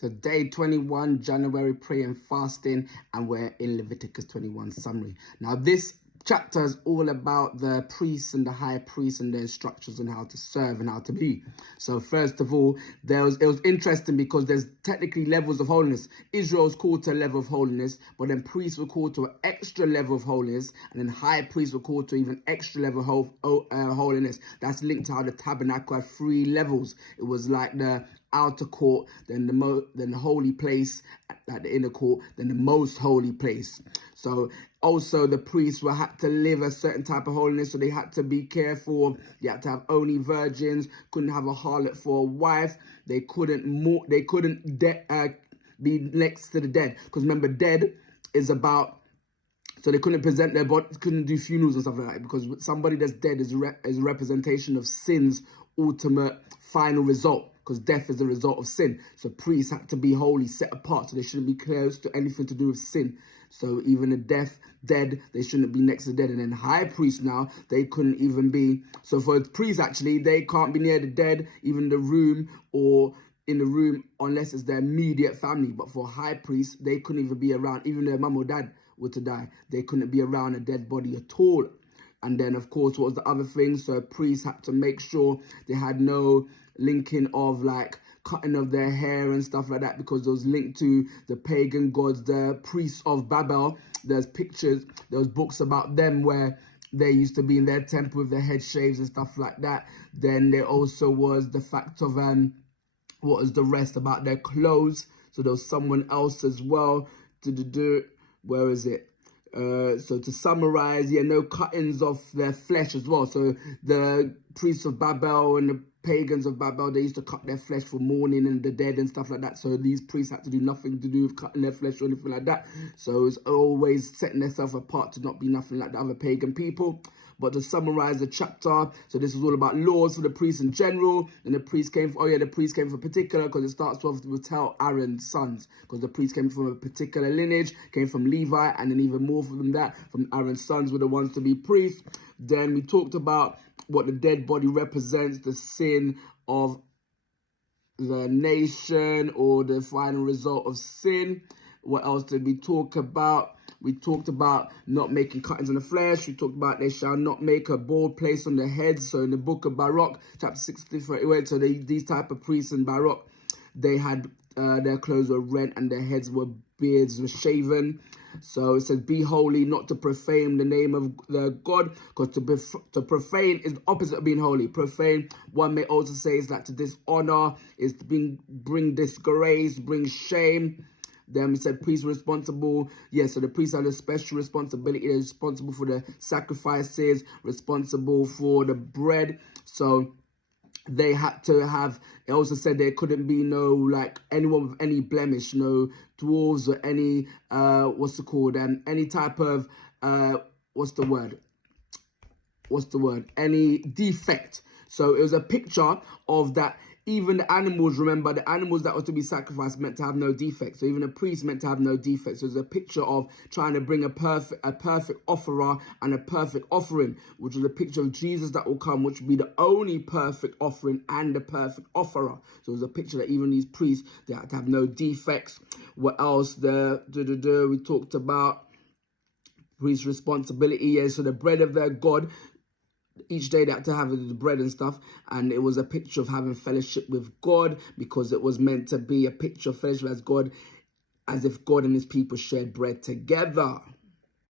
So day 21, January Prayer and Fasting, and we're in Leviticus 21 summary. Now this chapter is all about the priests and the high priests and their instructions on how to serve and how to be. So first of all, it was interesting because there's technically levels of holiness. Israel's called to a level of holiness, but then priests were called to an extra level of holiness, and then high priests were called to even extra level of holiness. That's linked to how the tabernacle had 3 levels. It was like the outer court, then the holy place, at the inner court, then the most holy place. So also the priests had to live a certain type of holiness, so they had to be careful. They had to have only virgins, couldn't have a harlot for a wife. They couldn't be next to the dead, because remember, dead is about, so they couldn't present their body, couldn't do funerals and stuff like that, because somebody that's dead is a representation of sin's ultimate final result, because death is a result of sin. So priests had to be holy, set apart, so they shouldn't be close to anything to do with sin. So even the dead, they shouldn't be next to the dead. And then high priests now, they couldn't even be, so for priests actually, they can't be near the dead, even in the room unless it's their immediate family. But for high priests, they couldn't even be around, even their mum or dad were to die, they couldn't be around a dead body at all. And then, of course, what was the other thing? So priests had to make sure they had no linking of like cutting of their hair and stuff like that, because it was linked to the pagan gods, the priests of Baal. There's pictures, there was books about them where they used to be in their temple with their head shaves and stuff like that. Then there also was the fact of what was the rest about their clothes. So there was someone else as well to do. Where is it? So to summarize, no cuttings of their flesh as well. So the priests of Baal and the pagans of Baal, they used to cut their flesh for mourning and the dead and stuff like that. So these priests had to do nothing to do with cutting their flesh or anything like that. So it's always setting themselves apart to not be nothing like the other pagan people. But to summarize the chapter, so this is all about laws for the priests in general. And the priest came for, the priest came for particular, because it starts off with tell Aaron's sons, because the priest came from a particular lineage, came from Levi, and then even more from that, from Aaron's sons were the ones to be priests. Then we talked about what the dead body represents, the sin of the nation, or the final result of sin. What else did we talk about? We talked about not making cuttings on the flesh. We talked about they shall not make a bald place on their heads. So in the book of Baruch, chapter 60, so these type of priests in Baruch, they had their clothes were rent and their beards were shaven. So it says, be holy, not to profane the name of the God, because to profane is the opposite of being holy. Profane, one may also say, is that to dishonor, is to bring disgrace, bring shame. Then we said priests were responsible. So the priests had a special responsibility. They're responsible for the sacrifices, responsible for the bread. So they had to have, it also said there couldn't be no, like, anyone with any blemish, no dwarves or any, and any type of, any defect. So it was a picture of that. Even the animals, remember, the animals that were to be sacrificed meant to have no defects. So even a priest meant to have no defects. So it's a picture of trying to bring a perfect offerer and a perfect offering, which is a picture of Jesus that will come, which will be the only perfect offering and the perfect offerer. So it's a picture that even these priests, they had to have no defects. What else? We talked about priest responsibility. So the bread of their God, each day they had to have the bread and stuff, and it was a picture of having fellowship with God, because it was meant to be a picture of fellowship as God, as if God and his people shared bread together.